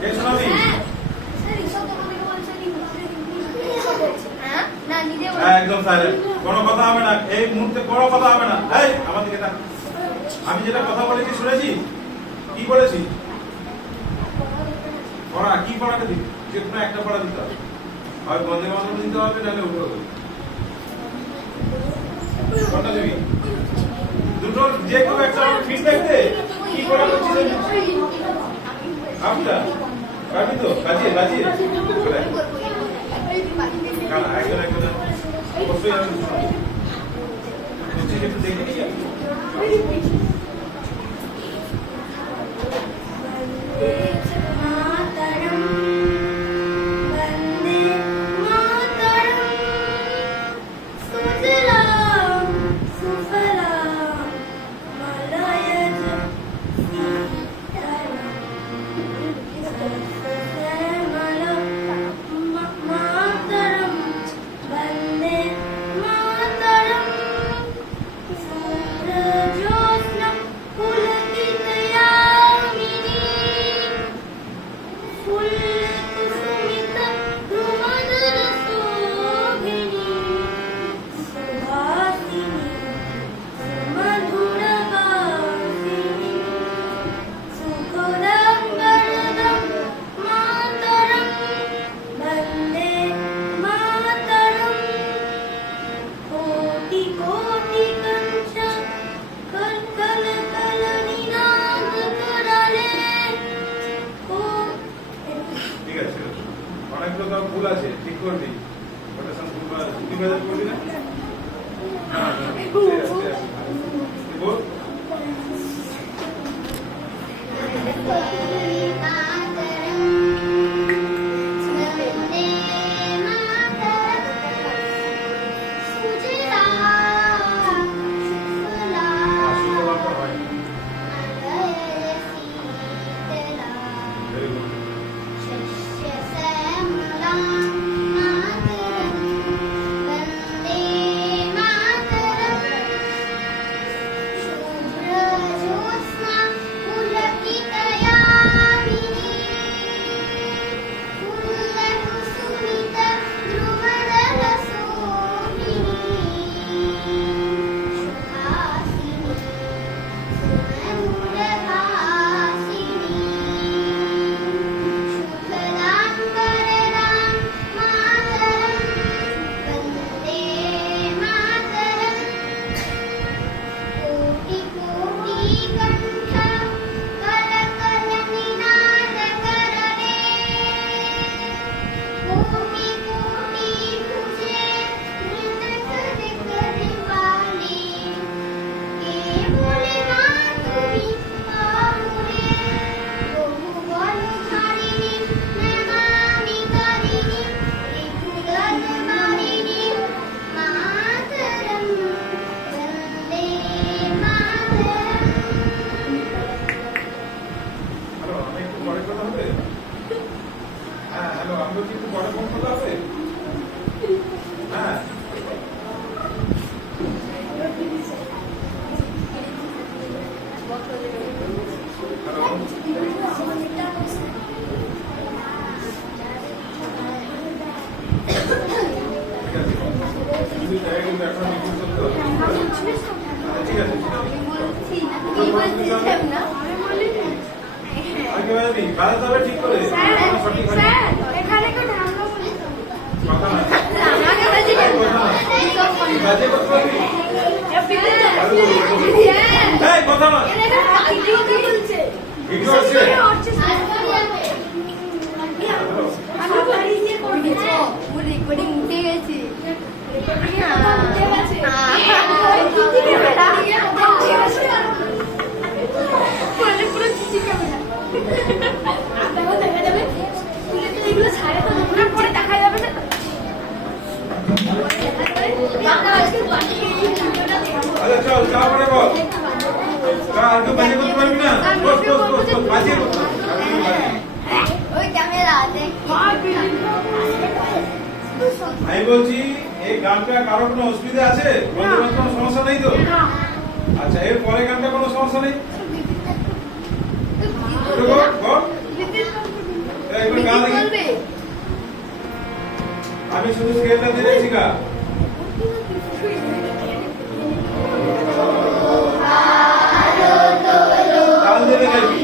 কে শোনাবি? একদম সাইলেন্ট, কোনো কথা হবে না এই মুহূর্তে, কোনো কথা হবে না। এই আমার দিকে তাক। আমি যেটা কথা বলেছি শুনেছি? কি বলেছি? পড়া কি পড়াতে দিই? যে কোনো একটা পড়া দিতে হবে, হয় বন্দে মাতরম দিতে হবে, নাহলে উপরে হবে। কোনটা দিবি? দুটো যে কেউ একটা ফিডব্যাক দে। কি পড়া করছিস? আপনা পারবি তো? বাজিয়ে বাজিয়ে চলে কানা একজন একজন অবশ্যই আমি একটু দেখে নিই। ভুল আছে, ঠিক করবি। ওটা সব ভুল আছে, তুই মেজাজ করবি না। বল ঠিক করে কথা না চল তারপরে বল আর তো বাজে করতে পারবি না বস বস বস বাজে করতে ওই ক্যামেরা দেখ আমি বলছি এই গানটা কারোর কোনো অসুবিধা আছে? বন্ধুদের কোনো সমস্যা নেই তো? আচ্ছা এর পরে গানটা কোনো সমস্যা নেই? বলবে আমি শুধু স্কেলটা দিয়ে দিচ্ছি গা তাল দেবে নাকি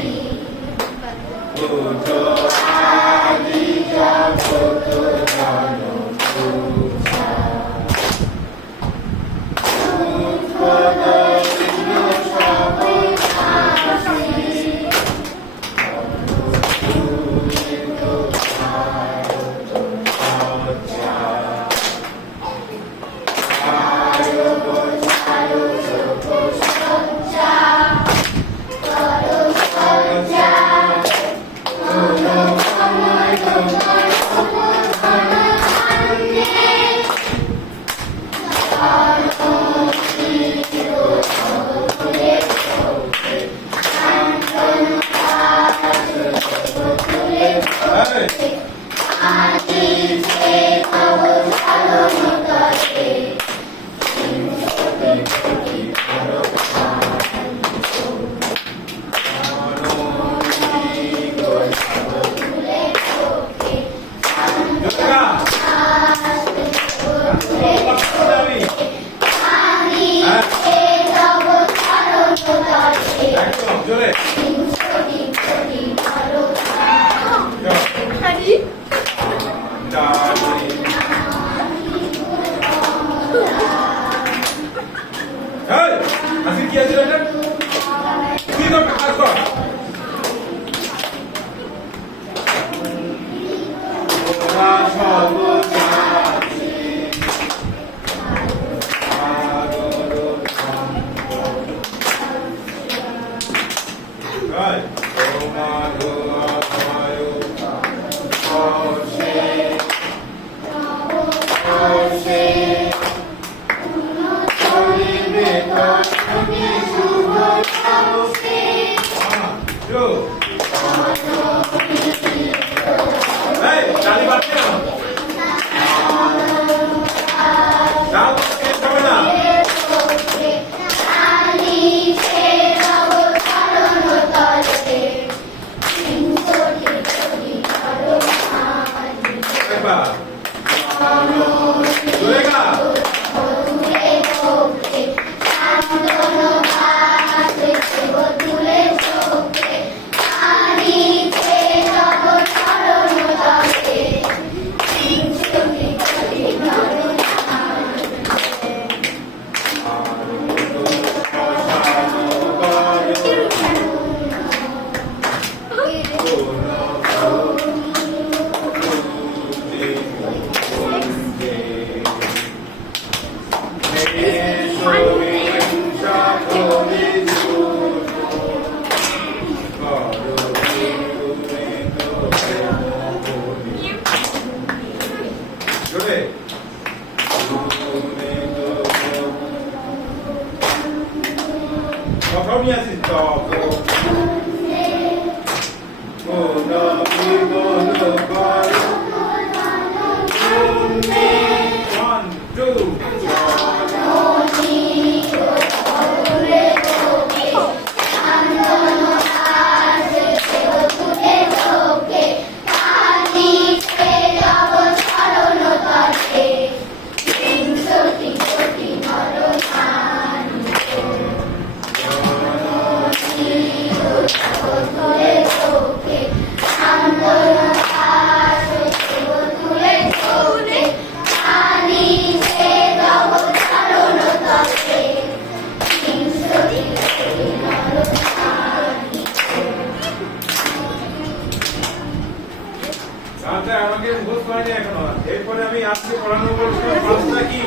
এরপরে আমি আজকে পড়ানো বলছিলাম পাঁচটা কি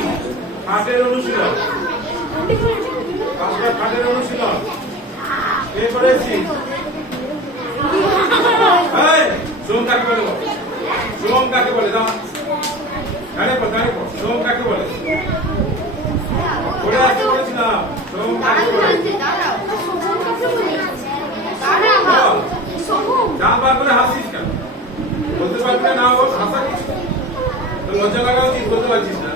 খাটের অনুশীলন, পাঁচটা খাটের অনুশীলন কে করেছি? সোম কাকে বলে? সোম কাকে বলে? দাও গানে পড়, গানে পড়। সোম কাকে বলে? পড়ে আসতে বলেছিলাম। সোম কাকে বলে? দাম বার করে হাসিস কেন? বলতে পারবি না? বল, হাসা কি? তো লজ্জা লাগা উচিত, বলতে পারছিস না?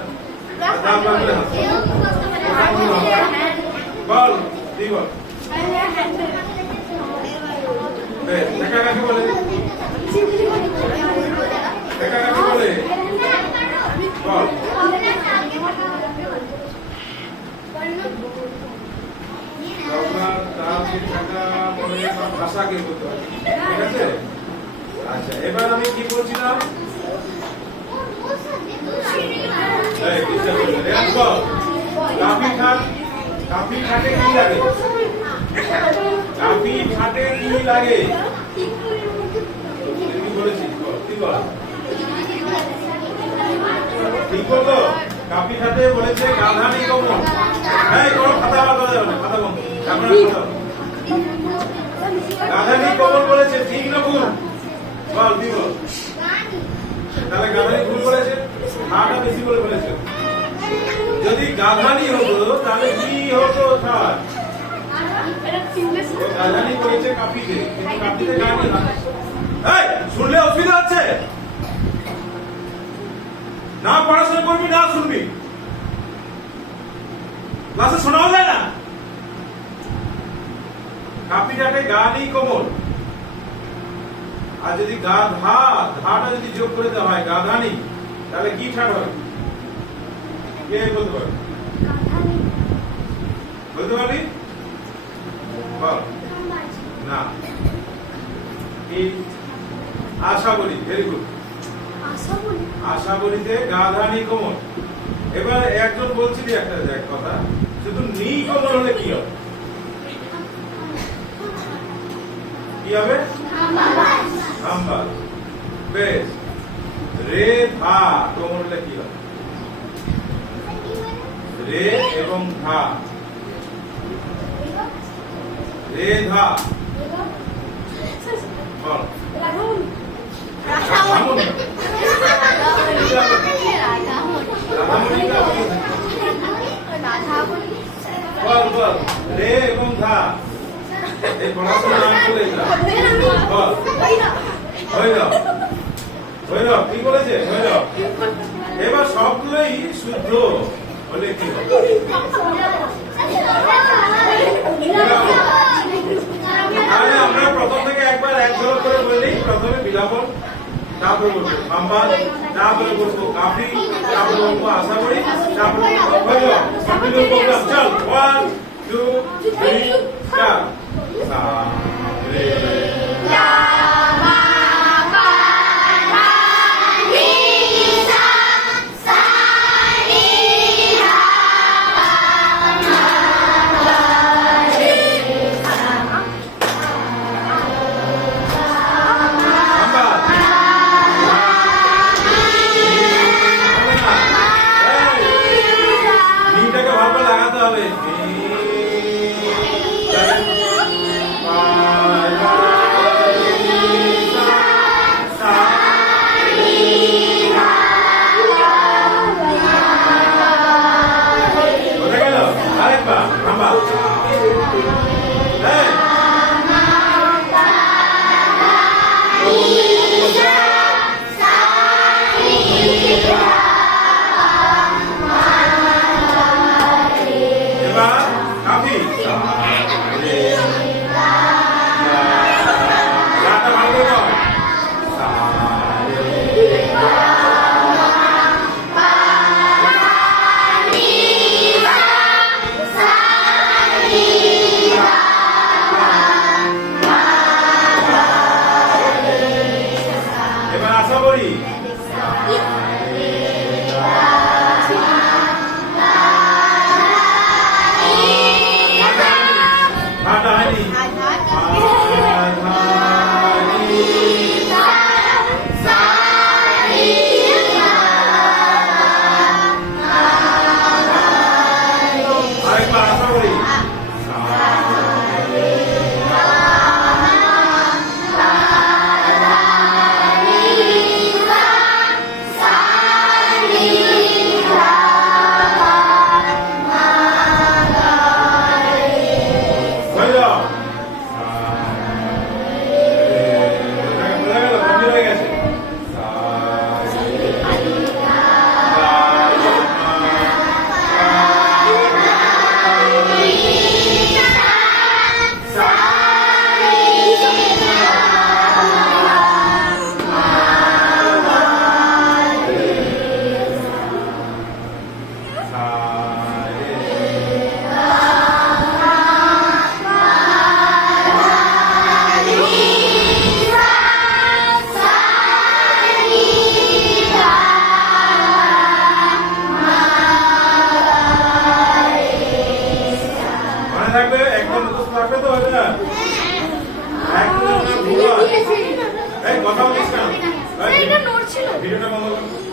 দাম বার করে হাসিস বল, তুই বল। দেখা কাকে বলে? আশাকে বলতে পারি, ঠিক আছে? আচ্ছা, এবার আমি কি বলছিলাম? এই ডিস্টার্ব করবে না। রেয়াজ বল, কাফি খাটে কি লাগে? কাফি খাটে কি লাগে? কি বলেছিস বল, কি বল? ঠিক বলতো? কাফি খাটে বলেছে গাধা নেই কমন। এই কোনো খাতা বার করা যাবে না, খাতা বন্ধ। এখন আর কথা বল। গাধা নেই কমন বলেছে, ঠিক না ভুল? বল, তুই বল। তাহলে গাধা নেই ভুল বলেছে, হাটা বেশি বলে বলেছে। যদি গাধানি হতো তাহলে কি হতো? গাধানি করেছে কাপিতে, কিন্তু কাপিতে গানি না। এই শুনলে অসুবিধা হচ্ছে? না পড়াশোনা করবি না শুনবি, ক্লাসে শোনাও যায় না। কাপিটাকে গানি কোমল, আর যদি গাধা, ধাটা যদি যোগ করে দেওয়া হয় গাধানি, তাহলে কি ঠাট হবে? কে বলতে পারবে? বলতে পারবি? বল না। এই আশা বলি, ভেরি গুড। আশা বলিতে গাধানি কোমল। এবার একজন বলছিলি একটা এক কথা, শুধু নি কোমল হলে কি হবে? কি হবে? হাম্বাল। বেশ। রে ধা কোমল হলে কি হবে? রে এবং ধা, রে ধা বল। রাধামণি। বল বল, রে এবং ধা। এই পড়াশোনা নাম বলে বল। ভৈরব, ভৈরব কি বলেছে? ভৈরব। এবার সবগুলোই শুদ্ধ হলে কি হবে? তাহলে আমরা প্রথম থেকে একবার এক ঝলক করে বলি। প্রথমে বিলাপন, তারপরে বলবো হাম্বাল, তারপরে বলবো কাফি, তারপরে বলবো আশা করি, তারপরে বলবো ভৈরব। কন্টিনিউ প্রোগ্রাম চল। 1 2 3 4 সা রে হবে। ভিডিওটা বন্ধ করো